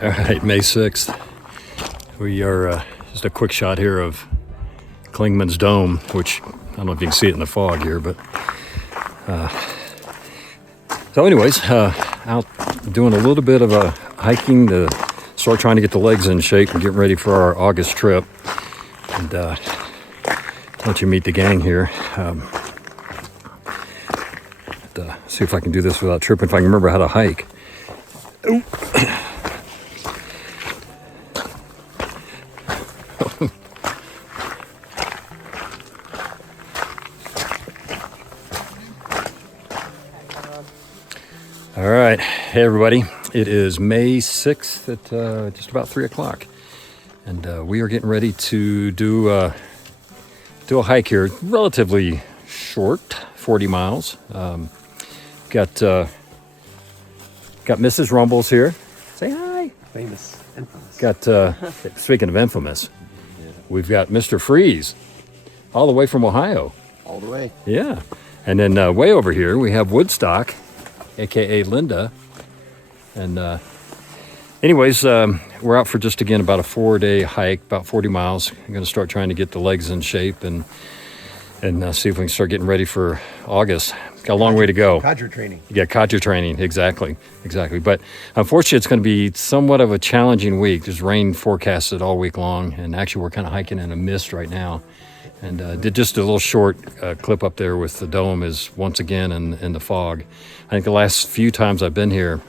All right, May 6th. We are just a quick shot here of Klingman's Dome, which I don't know if you can see it in the fog here, but so anyways, out doing a little bit of a hiking to start trying to get the legs in shape and getting ready for our August trip. And let you meet the gang here. See if I can do this without tripping, if I can remember how to hike. Ooh. All right, hey everybody. It is May 6th at just about 3 o'clock. And we are getting ready to do a hike here, relatively short, 40 miles. Got Mrs. Rumbles here. Say hi. Famous, infamous. Got, speaking of infamous, we've got Mr. Freeze, all the way from Ohio. All the way. Yeah. And then way over here, we have Woodstock, a.k.a. Linda. And anyways, we're out for just, again, about a 4-day hike, about 40 miles. I'm going to start trying to get the legs in shape and see if we can start getting ready for August. Got a long way to go. Codger training. Yeah, Codger training, exactly. But unfortunately, it's going to be somewhat of a challenging week. There's rain forecasted all week long, and actually we're kind of hiking in a mist right now. And did just a little short clip up there with the dome is once again in the fog. I think the last few times I've been here,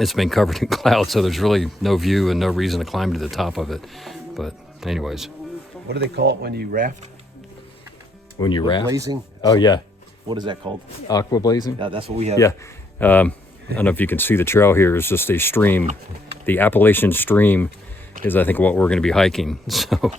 it's been covered in clouds, so there's really no view and no reason to climb to the top of it. But anyways. What do they call it when you raft? When you raft? Blazing? Oh, yeah. What is that called? Aqua blazing? Yeah, that's what we have. Yeah. I don't know if you can see the trail here. It's just a stream. The Appalachian stream is, I think, what we're going to be hiking. So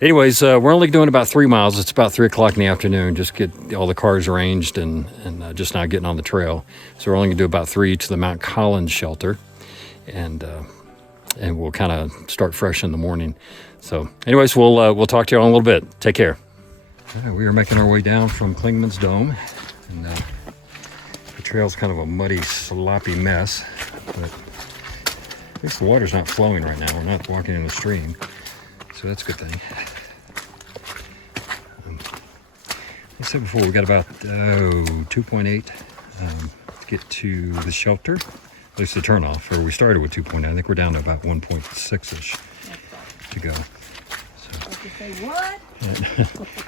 anyways, we're only doing about 3 miles. It's about 3 o'clock in the afternoon. Just get all the cars arranged and just now getting on the trail. So we're only going to do about 3 to the Mount Collins shelter. And we'll kind of start fresh in the morning. So anyways, we'll talk to you all in a little bit. Take care. We are making our way down from Klingman's Dome, and the trail's kind of a muddy, sloppy mess, but at least the water's not flowing right now. We're not walking in the stream, so that's a good thing. Like I said before, we got about 2.8 to get to the shelter, at least the turnoff, or we started with 2.8. I think we're down to about 1.6-ish to go. Say what?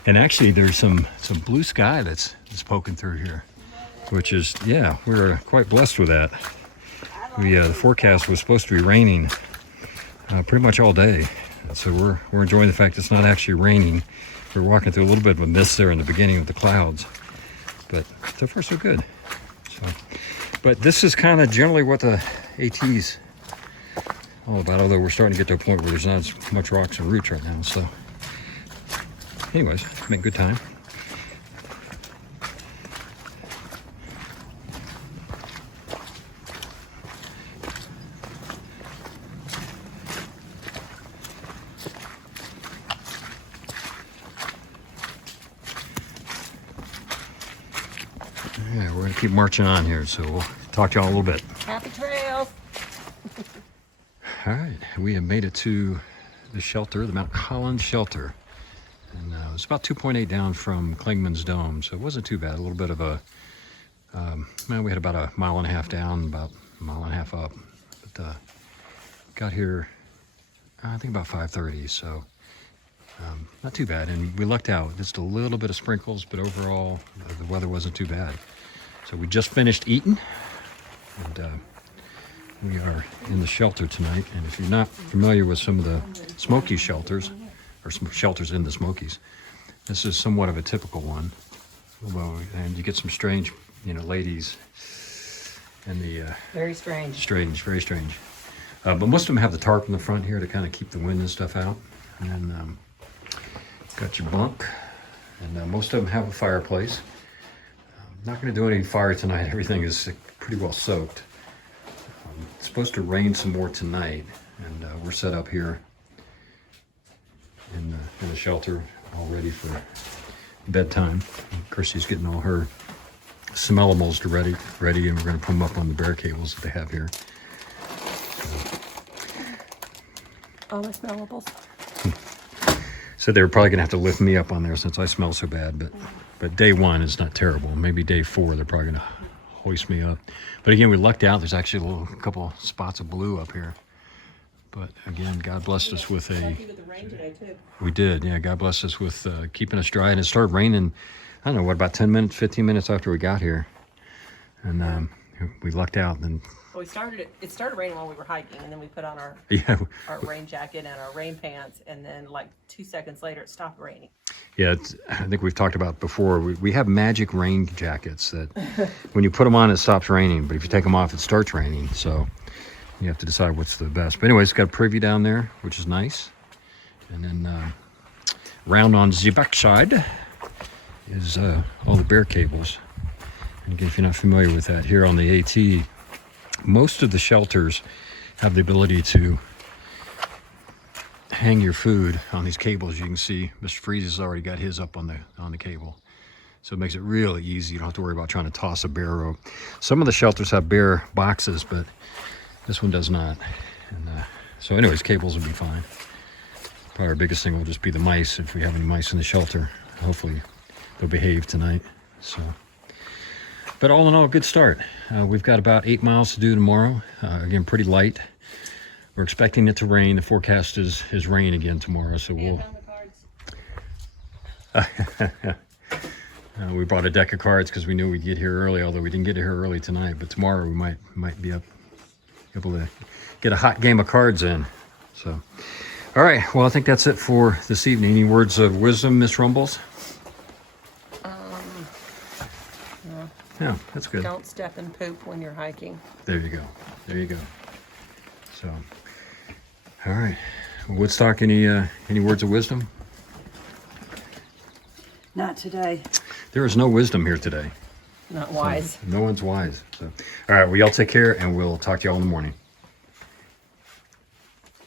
And actually, there's some blue sky that's poking through here, which is, yeah, we're quite blessed with that. The forecast was supposed to be raining pretty much all day, so we're enjoying the fact it's not actually raining. We're walking through a little bit of a mist there in the beginning with the clouds, but so far so good. So, but this is kind of generally what the AT's all about, although we're starting to get to a point where there's not as much rocks and roots right now. So anyways, make good time. Yeah, we're gonna keep marching on here, so we'll talk to y'all in a little bit. Happy trails. All right, we have made it to the shelter, the Mount Collins shelter. And it's about 2.8 down from Klingman's Dome, so it wasn't too bad. A little bit of a, we had about a mile and a half down, about a mile and a half up. But got here, I think about 5:30, so not too bad. And we lucked out, just a little bit of sprinkles, but overall the weather wasn't too bad. So we just finished eating, and we are in the shelter tonight. And if you're not familiar with some of the Smokies shelters, or some shelters in the Smokies, this is somewhat of a typical one. And you get some strange, ladies and the Very strange. Very strange. But most of them have the tarp in the front here to kind of keep the wind and stuff out. And then got your bunk, and most of them have a fireplace. Not going to do any fire tonight. Everything is pretty well soaked. It's supposed to rain some more tonight, and we're set up here in the shelter, all ready for bedtime. Christy's getting all her smellamables ready, and we're going to put them up on the bear cables that they have here. all my smellables. So they were probably gonna have to lift me up on there since I smell so bad, but day one is not terrible. Maybe day four they're probably gonna hoist me up. But again, we lucked out. There's actually a couple spots of blue up here. But again, God blessed us with a. Lucky with the rain today too. We did, yeah. God blessed us with keeping us dry, and it started raining. I don't know what, about 10 minutes, 15 minutes after we got here, and we lucked out. And Well, it started raining while we were hiking, and then we put on our rain jacket and our rain pants, and then like 2 seconds later it stopped raining. Yeah, I think we've talked about before. We have magic rain jackets that when you put them on, it stops raining. But if you take them off, it starts raining. So you have to decide what's the best. But anyways, it's got a privy down there, which is nice. And then round on the back side is all the bear cables. And again, if you're not familiar with that, here on the AT, most of the shelters have the ability to hang your food on these cables. You can see Mr. Freeze has already got his up on the cable, so it makes it really easy. You don't have to worry about trying to toss a bear rope. Some of the shelters have bear boxes, but this one does not. And so anyways, cables will be fine. Probably our biggest thing will just be the mice. If we have any mice in the shelter, hopefully they'll behave tonight. So, but all in all, good start. We've got about 8 miles to do tomorrow. Again, pretty light. We're expecting it to rain. The forecast is rain again tomorrow, so we'll. We brought a deck of cards because we knew we'd get here early, although we didn't get here early tonight. But tomorrow we might be able to get a hot game of cards in. So, all right. Well, I think that's it for this evening. Any words of wisdom, Miss Rumbles? No. Yeah, that's good. Don't step in poop when you're hiking. There you go. There you go. So, all right. Woodstock, any words of wisdom? Not today. There is no wisdom here today. Not wise. So, no one's wise. So, all right. Well, y'all take care, and we'll talk to y'all in the morning.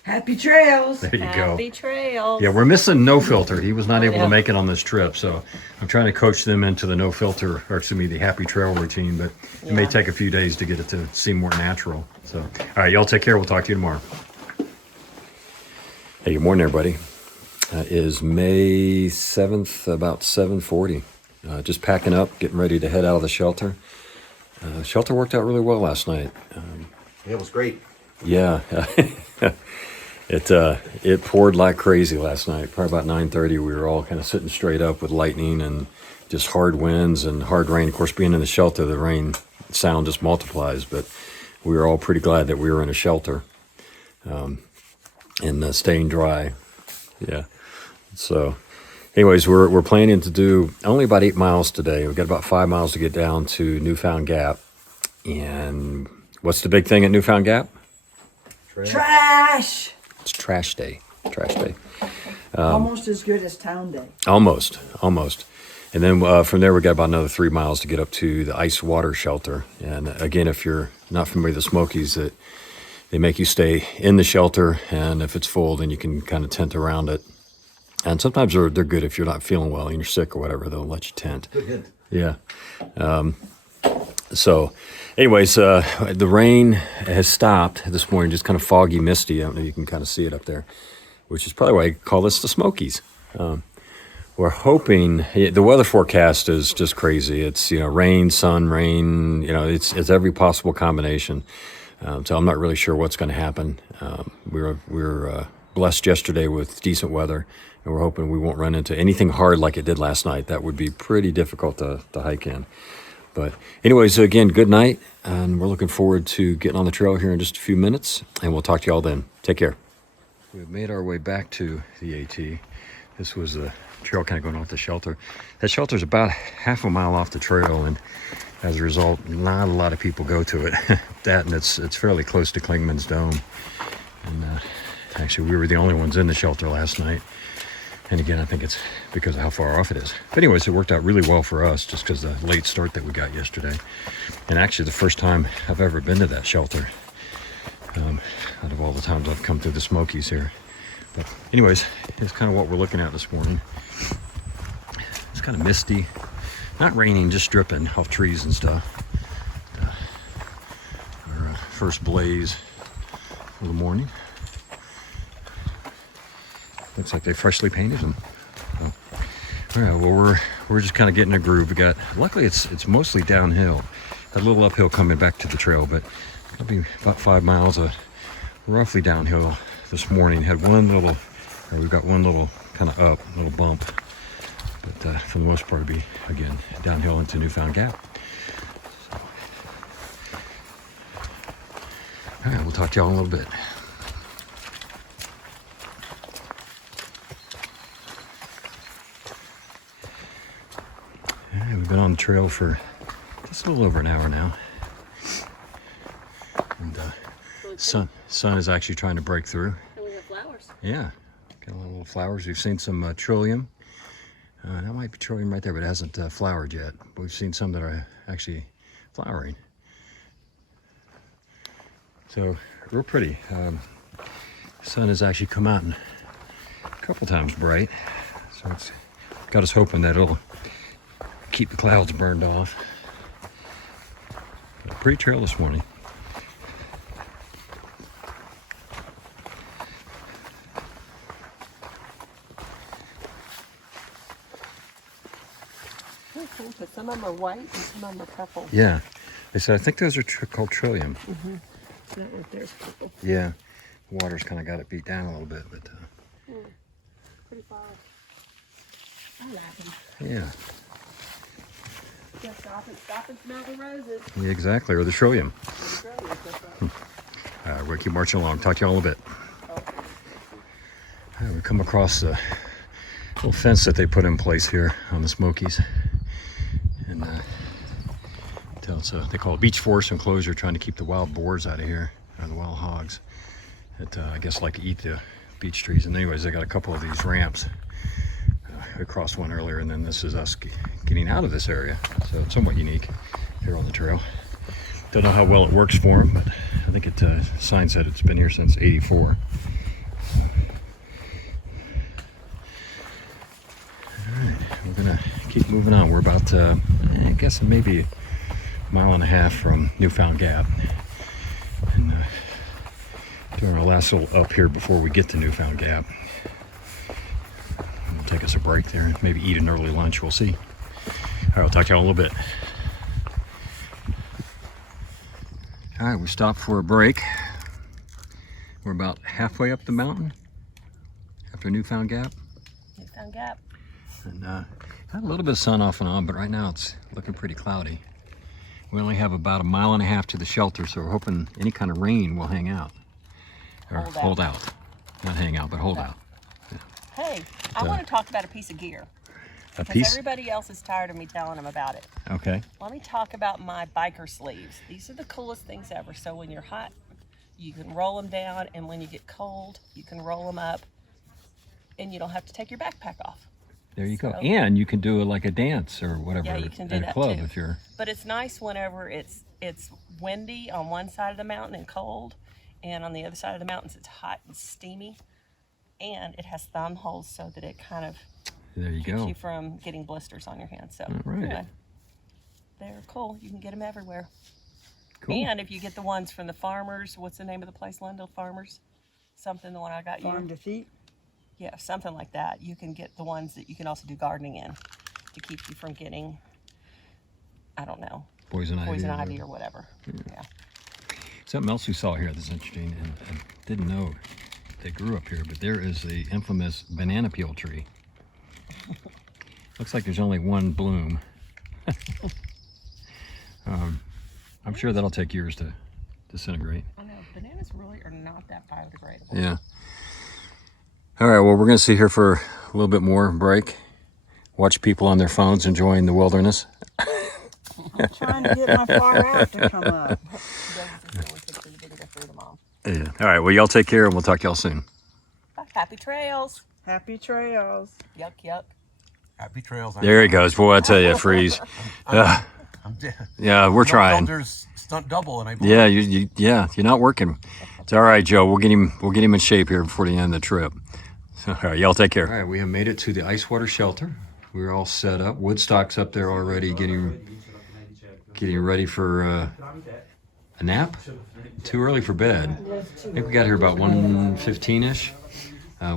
Happy trails. There you go. Happy trails. Yeah, we're missing No Filter. He was not able to Yeah. make it on this trip, so I'm trying to coach them into the No Filter, or excuse me, the Happy Trail routine, but it may Yeah. take a few days to get it to seem more natural. So, all right, y'all take care. We'll talk to you tomorrow. Hey, good morning, everybody. It is May 7th, about 7:40. Just packing up, getting ready to head out of the shelter. Shelter worked out really well last night. It was great. Yeah. It poured like crazy last night. Probably about 9:30, we were all kind of sitting straight up with lightning and just hard winds and hard rain. Of course, being in the shelter, the rain sound just multiplies, but we were all pretty glad that we were in a shelter and staying dry. Yeah. So anyways, we're planning to do only about 8 miles today. We've got about 5 miles to get down to Newfound Gap. And what's the big thing at Newfound Gap? Trash. It's trash day. Trash day. Almost as good as town day. Almost. And then from there, we got about another 3 miles to get up to the ice water shelter. And again, if you're not familiar with the Smokies, that they make you stay in the shelter, and if it's full, then you can kind of tent around it. And sometimes they're good if you're not feeling well and you're sick or whatever, they'll let you tent. Good hint. Yeah. So anyways, the rain has stopped this morning, just kind of foggy, misty. I don't know if you can kind of see it up there, which is probably why I call this the Smokies. We're hoping, the weather forecast is just crazy. It's, rain, sun, rain, it's every possible combination. So I'm not really sure what's going to happen. We were blessed yesterday with decent weather, and we're hoping we won't run into anything hard like it did last night. That would be pretty difficult to hike in. But anyways, again, good night, and we're looking forward to getting on the trail here in just a few minutes, and we'll talk to y'all then. Take care. We've made our way back to the AT. This was a trail kind of going off the shelter. That shelter's about half a mile off the trail, and as a result, not a lot of people go to it. That, and it's fairly close to Klingman's Dome. And actually, we were the only ones in the shelter last night. And again, I think it's because of how far off it is. But anyways, it worked out really well for us just because of the late start that we got yesterday. And actually, the first time I've ever been to that shelter out of all the times I've come through the Smokies here. But anyways, it's kind of what we're looking at this morning. It's kind of misty. Not raining, just dripping off trees and stuff. Our first blaze of the morning. Looks like they freshly painted them. So, all right, well, we're just kind of getting a groove. Luckily it's mostly downhill. A little uphill coming back to the trail, but it'll be about 5 miles roughly downhill this morning. We've got one little kind of up, little bump, but for the most part, it'll be again downhill into Newfound Gap. So, all right, we'll talk to y'all in a little bit. All right, we've been on the trail for just a little over an hour now, and sun is actually trying to break through. And we have flowers. Yeah, got a little flowers. We've seen some trillium. That might be trillium right there, but it hasn't flowered yet. But we've seen some that are actually flowering. So real pretty. Sun has actually come out a couple times bright, so it's got us hoping that it'll keep the clouds burned off. But a pretty trail this morning. But some of them are white and some of them are purple. Yeah, they said I think those are called trillium. Mm-hmm. That one there's purple. Yeah, the water's kind of got it beat down a little bit, but Pretty flowers. I like them. yeah. Just stop and smell the roses. Yeah, exactly, or the trillium. That's right. We'll keep marching along. Talk to y'all in a little bit. We come across a little fence that they put in place here on the Smokies, and they call it beach forest enclosure, trying to keep the wild boars out of here, or the wild hogs that I guess like to eat the beech trees. And anyways, they got a couple of these ramps. I crossed one earlier, and then this is us getting out of this area, so it's somewhat unique here on the trail. Don't know how well it works for them, but I think sign said it's been here since '84. Alright, we're gonna keep moving on. We're about I guess maybe a mile and a half from Newfound Gap, and doing our last little up here before we get to Newfound Gap. We'll take us a break there, maybe eat an early lunch, we'll see. Alright, I'll talk to y'all in a little bit. Alright, we stopped for a break. We're about halfway up the mountain after Newfound Gap. Newfound Gap. And had a little bit of sun off and on, but right now it's looking pretty cloudy. We only have about a mile and a half to the shelter, so we're hoping any kind of rain will hang out. Or hold out. Not hang out, but hold out. Yeah. Hey, I want to talk about a piece of gear. A Because piece? everybody else is tired of me telling them about it. Okay. Let me talk about my biker sleeves. These are the coolest things ever. So when you're hot, you can roll them down, and when you get cold, you can roll them up, and you don't have to take your backpack off. There you go. And you can do like a dance or whatever Yeah, you can do at a that club too. if you're. But it's nice whenever it's windy on one side of the mountain and cold, and on the other side of the mountains it's hot and steamy, and it has thumb holes so that it kind of There you keeps go. you from getting blisters on your hands. So right. anyway, they're cool. You can get them everywhere. Cool. And if you get the ones from the farmers, what's the name of the place? Lindell Farmers? Something, the one I got you. Farm to feet. Yeah, something like that. You can get the ones that you can also do gardening in to keep you from getting, I don't know, Poison ivy or whatever. Yeah. Something else we saw here that's interesting, and I didn't know they grew up here, but there is the infamous banana peel tree. Looks like there's only one bloom. I'm sure that'll take years to disintegrate. I know, bananas really are not that biodegradable. Yeah. All right, well, we're going to sit here for a little bit more break. Watch people on their phones enjoying the wilderness. I'm trying to get my far out to come up. Yeah. All right, well, y'all take care, and we'll talk to y'all soon. Bye. Happy trails. Happy trails. Yuck, yuck. Happy trails. There he goes. Boy, I tell you, Freeze. Yeah, we're trying. There's stunt double, and I. Yeah, you're not working. It's all right, Joe. We'll get him in shape here before the end of the trip. All right, y'all take care. All right, we have made it to the ice water shelter. We're all set up. Woodstock's up there already, getting ready for a nap. Too early for bed. I think we got here about 1:15ish.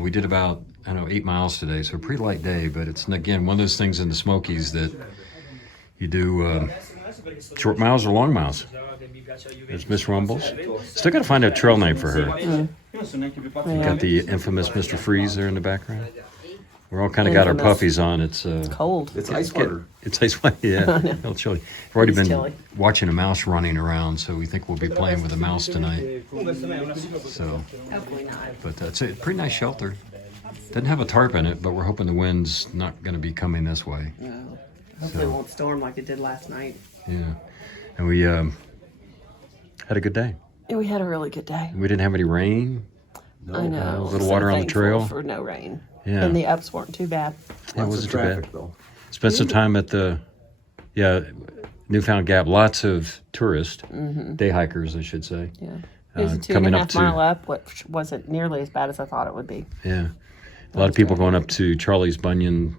We did about I don't know, 8 miles today, so a pretty light day, but it's, again, one of those things in the Smokies that you do short miles or long miles. There's Miss Rumbles. Still got to find a trail name for her. We got the infamous Mr. Freeze there in the background. We're all kind of got our Infamous. puffies on. It's Cold. It's ice water. It's ice water, yeah. A little chilly. We've already It's been chilly. watching a mouse running around, so we think we'll be playing with a mouse tonight. So, Hopefully not. but it's a pretty nice shelter. Doesn't have a tarp in it, but we're hoping the wind's not going to be coming this way. No. Hopefully it won't storm like it did last night. Yeah, and we had a good day. Yeah, we had a really good day. We didn't have any rain. I know. a little So water on the thankful trail. for no rain. Yeah. And the ups weren't too bad. Yeah, it Lots of wasn't too bad. traffic, though. Spent some time at the, Newfound Gap. Lots of tourists, day hikers, I should say. Yeah. It was a 2.5 mile up, which wasn't nearly as bad as I thought it would be. Yeah, a lot of people going up to Charlie's Bunion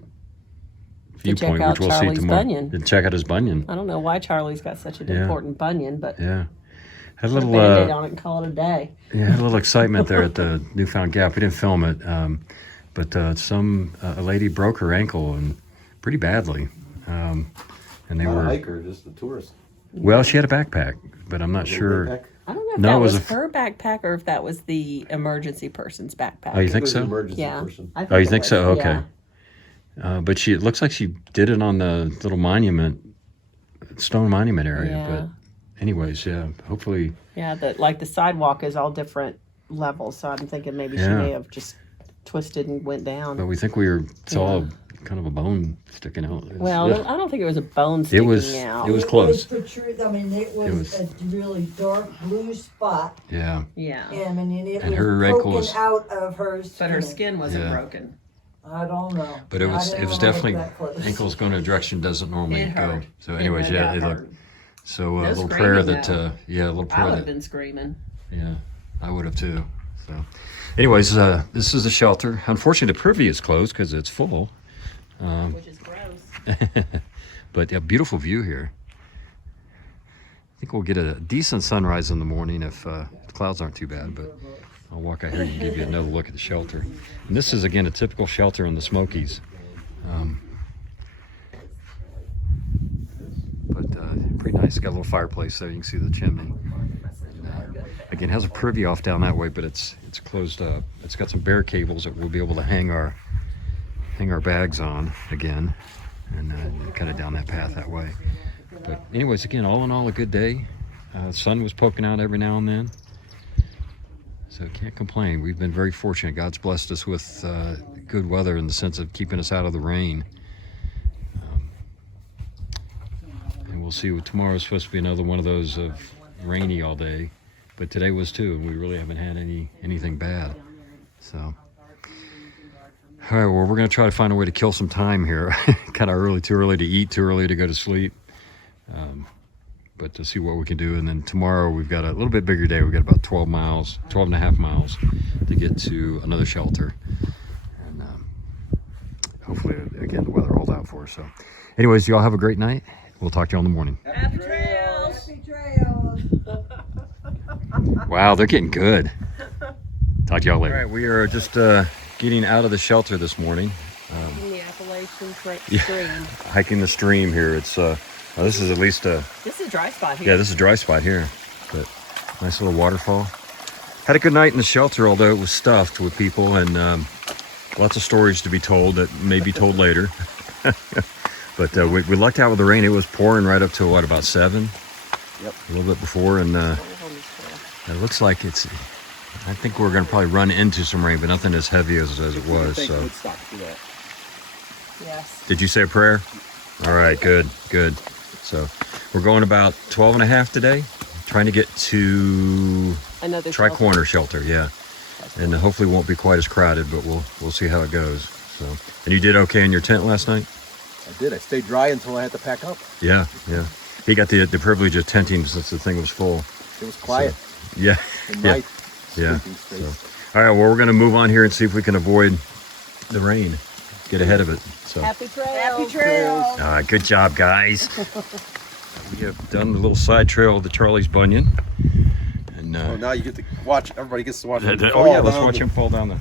check viewpoint, out which we'll see Charlie's tomorrow. Bunion. And check out his bunion. I don't know why Charlie's got such an Yeah. important bunion, but Yeah, had a put a little Band-Aid on it and call it a day. yeah, had a little excitement there at the Newfound Gap. We didn't film it, but a lady broke her ankle and pretty badly, and they Not a were hiker, just a tourist. well. She had a backpack, but I'm not Little sure. backpack. I don't know if No, that it was was a her backpack or if that was the emergency person's backpack. Oh, you I think it was so? an emergency Yeah. person. I Oh, you it think was, so? Okay. yeah. But it looks like she did it on the little monument, stone monument area. Yeah. But anyways, yeah, hopefully, Yeah, the sidewalk is all different levels, so I'm thinking maybe she Yeah. may have just twisted and went down. but we think we saw kind of a bone sticking out. It's- Well, ugh. I don't think it was a bone sticking was- out. it was close. I mean, it was, was- a really dark blue spot. Yeah, Yeah. And I mean, it And was her ankle poking was- out of her skin. But her skin wasn't Yeah. broken. I don't know. but it I was didn't it was wanna look definitely that close. ankles going in a direction doesn't normally It go. hurt. So, anyways, no yeah, doubt it hurt. so No a little screaming, prayer that though. a little I prayer would that have been screaming. yeah, I would have too. So, anyways, this is the shelter. Unfortunately, the privy is closed because it's full. Which is gross. But yeah, beautiful view here. I think we'll get a decent sunrise in the morning if the clouds aren't too bad. But I'll walk out here and give you another look at the shelter. And this is again a typical shelter in the Smokies. But pretty nice. Got a little fireplace there. You can see the chimney. And, again, has a privy off down that way, but it's closed up. It's got some bare cables that we'll be able to hang our bags on again, and kind of down that path that way. But anyways, again, all in all, a good day. Sun was poking out every now and then, so can't complain. We've been very fortunate. God's blessed us with good weather in the sense of keeping us out of the rain. And we'll see. Tomorrow's supposed to be another one of those of rainy all day, but today was too, and we really haven't had anything bad. So. All right, well, we're going to try to find a way to kill some time here. Kind of early, too early to eat, too early to go to sleep. But to see what we can do. And then tomorrow we've got a little bit bigger day. We've got about 12 and a half miles to get to another shelter. And hopefully, again, the weather holds out for us. So anyways, y'all have a great night. We'll talk to you all in the morning. Happy trails! Happy trails. Wow, they're getting good. Talk to y'all later. All right, we are just getting out of the shelter this morning. In the Appalachian Yeah. stream. Hiking the stream here. It's this is at least a This is a dry spot here. yeah, this is a dry spot here, but nice little waterfall. Had a good night in the shelter, although it was stuffed with people, and lots of stories to be told that may be told later. But we lucked out with the rain. It was pouring right up to what, about 7? Yep. A little bit before, and it looks like it's. I think we're going to probably run into some rain, but nothing as heavy as it was. So, Woodstock do that. Yes. did you say a prayer? All right, good. So, we're going about 12 and a half today, trying to get to Another Tri-Corner shelter, yeah. And hopefully it won't be quite as crowded, but we'll see how it goes. So, and you did okay in your tent last night? I did. I stayed dry until I had to pack up. Yeah. He got the privilege of tenting since the thing was full. It was quiet. Yeah. In Yeah. my Yeah. sleeping space. So, all right, well, we're going to move on here and see if we can avoid the rain, get ahead of it. So, Happy trails. Happy trails. all right, good job, guys. We have done the little side trail of the Charlie's Bunion. And Oh, now you get to watch. Everybody gets to watch. him oh fall yeah, let's down watch the- him fall down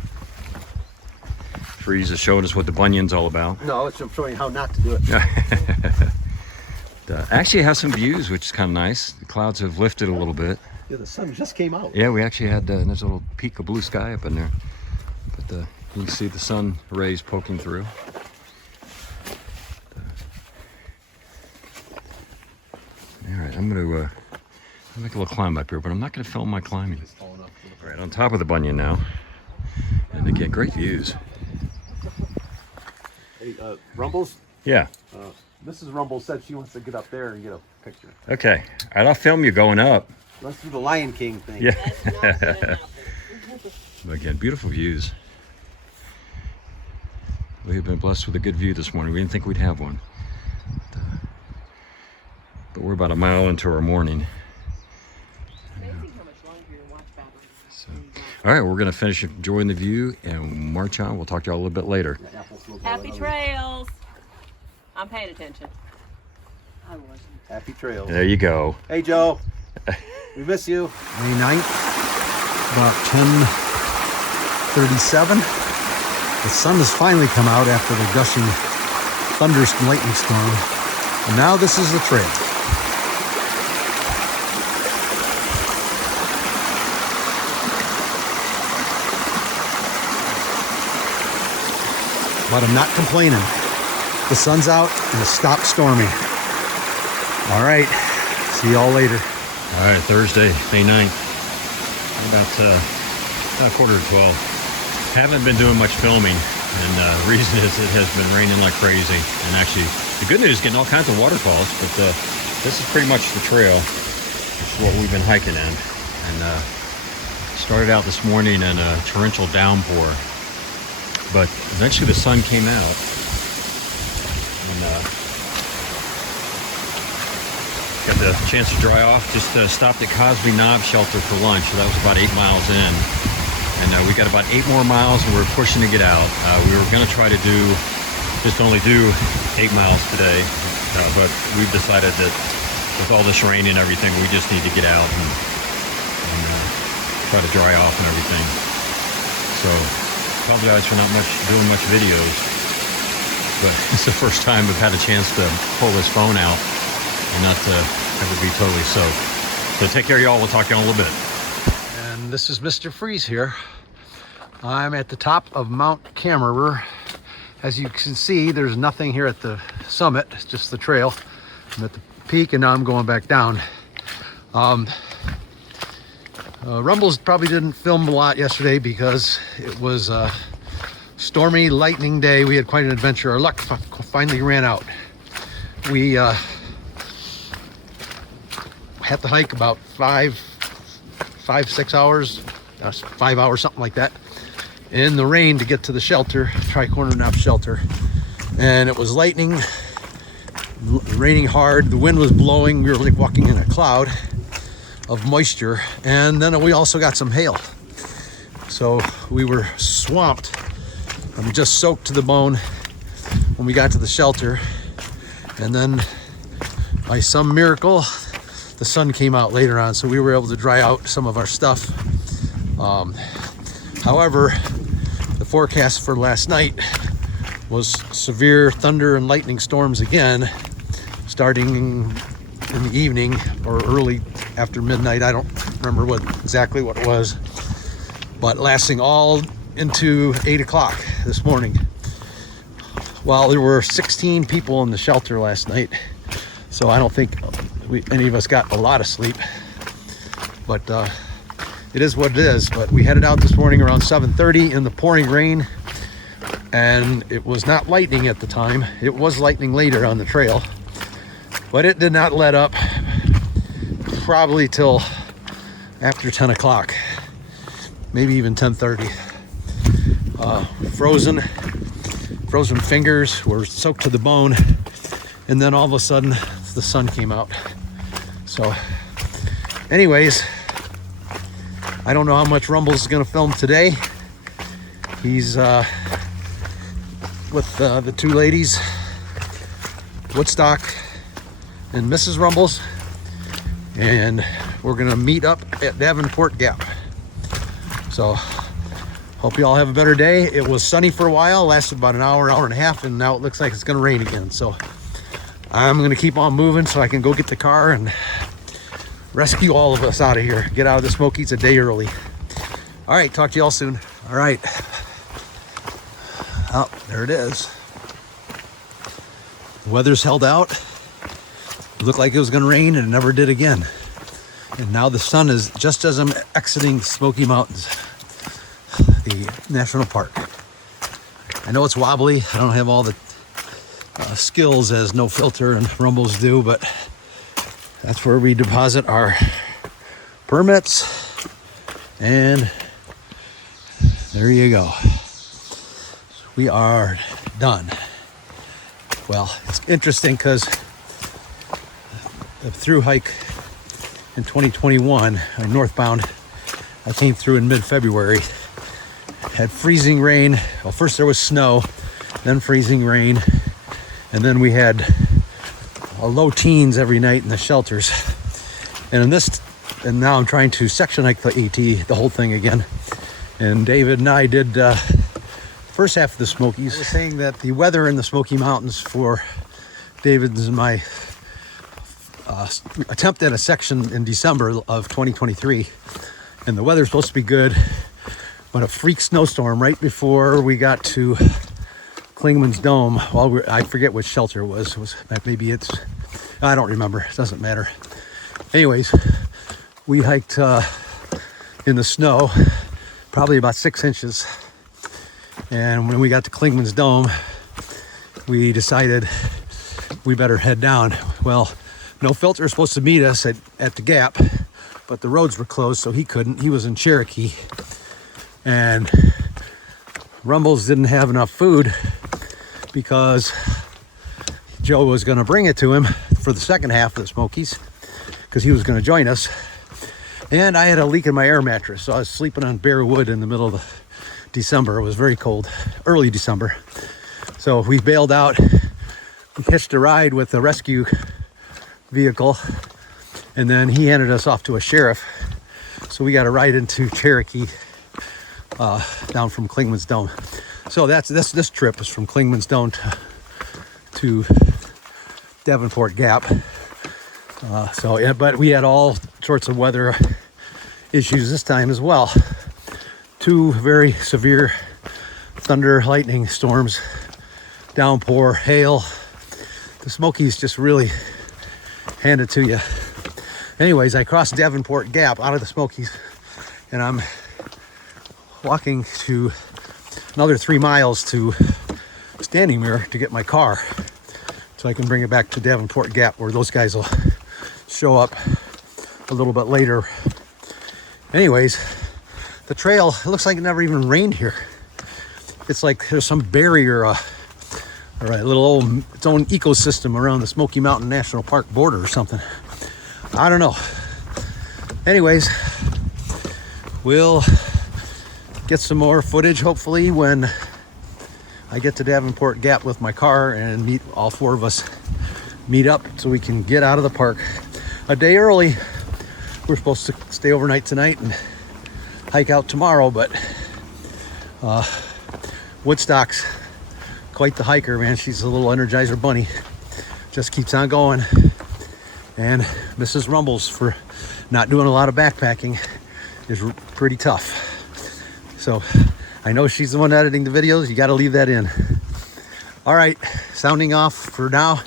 Freeze is showing us what the Bunion's all about. No, it's showing how not to do it. Actually, it has some views, which is kind of nice. The clouds have lifted a little bit. Yeah, the sun just came out. Yeah, we actually had there's a little peak of blue sky up in there. But you can see the sun rays poking through. All right, I'm going to make a little climb up here, but I'm not going to film my climbing. All right, on top of the Bunion now. And again, great views. Hey, Rumbles? Yeah. Mrs. Rumbles said she wants to get up there and get a picture. Okay. All right, I'll film you going up. Let's do the Lion King thing. Yeah. But again, beautiful views. We've been blessed with a good view this morning. We didn't think we'd have one. But we're about a mile into our morning. So, all right, we're going to finish enjoying the view and march on. We'll talk to y'all a little bit later. Happy trails. I'm paying attention. I wasn't. Happy trails. There you go. Hey, Joe. We miss you. May 9th, about 10:37. The sun has finally come out after the gushing thunder and lightning storm. And now this is the trail. But I'm not complaining. The sun's out and it stopped storming. All right, see y'all later. All right, Thursday, May 9th. About 11:45. Haven't been doing much filming, and the reason is it has been raining like crazy. And actually, the good news is getting all kinds of waterfalls, but this is pretty much the trail. This is what we've been hiking in. And started out this morning in a torrential downpour, but eventually the sun came out. And got the chance to dry off. Just stopped at Cosby Knob Shelter for lunch. So that was about 8 miles in. And we got about 8 more miles and we're pushing to get out. We were going to try to only do 8 miles today. But we've decided that with all this rain and everything, we just need to get out and try to dry off and everything. So apologize for not doing much videos. But it's the first time I've had a chance to pull this phone out and not have it be totally soaked. So take care, y'all. We'll talk to y'all in a little bit. And this is Mr. Freeze here. I'm at the top of Mount Camerer. As you can see, there's nothing here at the summit. It's just the trail. I'm at the peak and now I'm going back down. Rumbles probably didn't film a lot yesterday because it was a stormy lightning day. We had quite an adventure. Our luck finally ran out. We had to hike about 6 hours, 5 hours, something like that, in the rain to get to the shelter, Tri-Corner Knob Shelter. And it was lightning, raining hard. The wind was blowing. We were like walking in a cloud of moisture. And then we also got some hail. So we were swamped. I'm just soaked to the bone when we got to the shelter. And then by some miracle, the sun came out later on, so we were able to dry out some of our stuff. However, the forecast for last night was severe thunder and lightning storms again, starting in the evening or early after midnight. I don't remember exactly what it was, but lasting all into 8 o'clock this morning. Well, there were 16 people in the shelter last night, so I don't think any of us got a lot of sleep, but it is what it is. But we headed out this morning around 7:30 in the pouring rain, and it was not lightning at the time. It was lightning later on the trail, but it did not let up probably till after 10 o'clock, maybe even 10:30. Frozen fingers were soaked to the bone, and then all of a sudden the sun came out. So anyways, I don't know how much Rumbles is going to film today. He's with the two ladies, Woodstock and Mrs. Rumbles, and we're going to meet up at Newfound Gap. So Hope you all have a better day. It was sunny for a while, lasted about an hour, hour and a half, and now it looks like it's gonna rain again. So I'm gonna keep on moving so I can go get the car and rescue all of us out of here. Get out of the Smokies a day early. All right, talk to you all soon. All right. Oh, there it is. The weather's held out. It looked like it was gonna rain and it never did again. And now the sun is, just as I'm exiting the Smoky Mountains, the national park. I know it's wobbly. I don't have all the skills as No Filter and Rumbles do, but that's where we deposit our permits. And there you go. We are done. Well, it's interesting because the through hike in 2021, northbound, I came through in mid-February. Had freezing rain. Well, first there was snow, then freezing rain, and then we had low teens every night in the shelters. And now I'm trying to section hike the AT, the whole thing again. And David and I did first half of the Smokies. I was saying that the weather in the Smoky Mountains for David's and my attempt at a section in December of 2023, and the weather's supposed to be good, but a freak snowstorm right before we got to Klingman's Dome. Well, I forget which shelter it was. Maybe it's, I don't remember. It doesn't matter. Anyways, we hiked in the snow, probably about 6 inches. And when we got to Klingman's Dome, we decided we better head down. Well, No Filter was supposed to meet us at the Gap, but the roads were closed, so he couldn't. He was in Cherokee. And Rumbles didn't have enough food because Joe was going to bring it to him for the second half of the Smokies because he was going to join us. And I had a leak in my air mattress, so I was sleeping on bare wood in the middle of December. It was very cold, early December. So we bailed out, we hitched a ride with the rescue vehicle, and then he handed us off to a sheriff. So we got a ride into Cherokee down from Klingman's Dome. So this trip is from Klingman's Dome to Davenport Gap. But we had all sorts of weather issues this time as well. 2 very severe thunder, lightning storms, downpour, hail. The Smokies just really hand it to you. Anyways, I crossed Davenport Gap out of the Smokies, and I'm walking to another 3 miles to Standing Mirror to get my car so I can bring it back to Davenport Gap, where those guys will show up a little bit later. Anyways, the trail, it looks like it never even rained here. It's like there's some barrier or a little its own ecosystem around the Smoky Mountain National Park border or something. I don't know. Anyways, we'll get some more footage hopefully when I get to Davenport Gap with my car and meet all 4 of us meet up so we can get out of the park a day early. We're supposed to stay overnight tonight and hike out tomorrow, but Woodstock's quite the hiker, man. She's a little Energizer bunny. Just keeps on going. And Mrs. Rumbles, for not doing a lot of backpacking, is pretty tough. So I know she's the one editing the videos. You got to leave that in. All right, sounding off for now.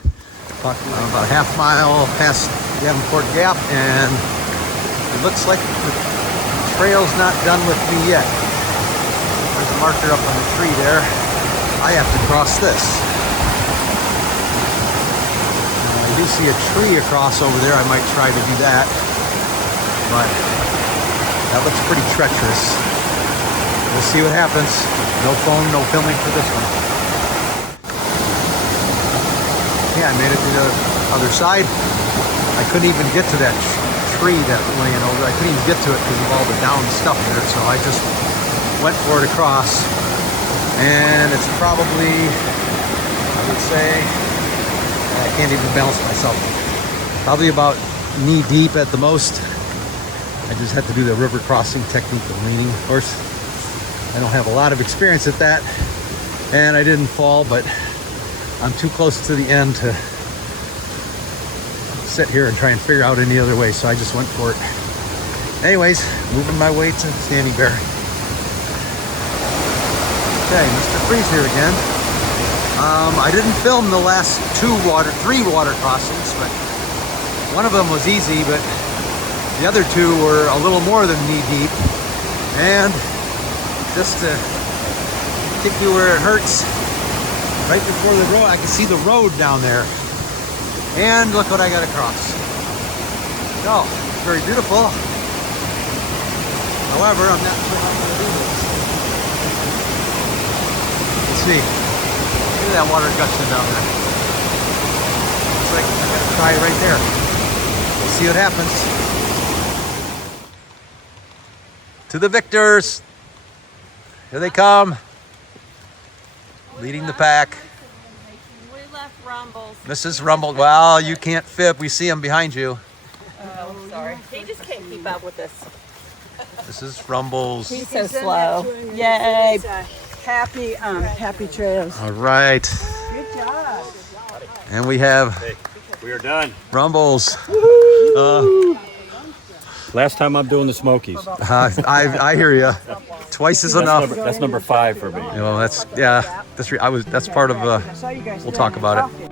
About a half mile past Davenport Gap, and it looks like the trail's not done with me yet. There's a marker up on the tree there. I have to cross this. I do see a tree across over there. I might try to do that, but that looks pretty treacherous. We'll see what happens. No phone, no filming for this one. Yeah, I made it to the other side. I couldn't even get to that tree that laying over. I couldn't even get to it because of all the down stuff there. So I just went for it across. And it's probably, I would say, I can't even balance myself. Probably about knee deep at the most. I just had to do the river crossing technique of leaning, of course. I don't have a lot of experience at that, and I didn't fall, but I'm too close to the end to sit here and try and figure out any other way, so I just went for it. Anyways, moving my way to Standing Bear. Okay, Mr. Freeze here again. I didn't film the last three water crossings, but one of them was easy, but the other two were a little more than knee deep. And just to kick you where it hurts, right before the road, I can see the road down there. And look what I got across. Oh, it's very beautiful. However, I'm not sure how I'm gonna do this. Let's see. Look at that water gushing down there. Looks like I gotta try it right there. We'll see what happens. To the victors. Here they come. Leading the pack. We left Rumbles. Mrs. Rumble. Well, you can't fib. We see him behind you. Oh, sorry. He just can't keep up with us. Mrs. Rumbles. He's so slow. Yay. Happy trails. All right. Good job. And we have We are done. Rumbles. Last time I'm doing the Smokies. I hear you. Twice is enough. That's number 5 for me. You know, that's part of. I saw you guys We'll doing talk your about it. coffee.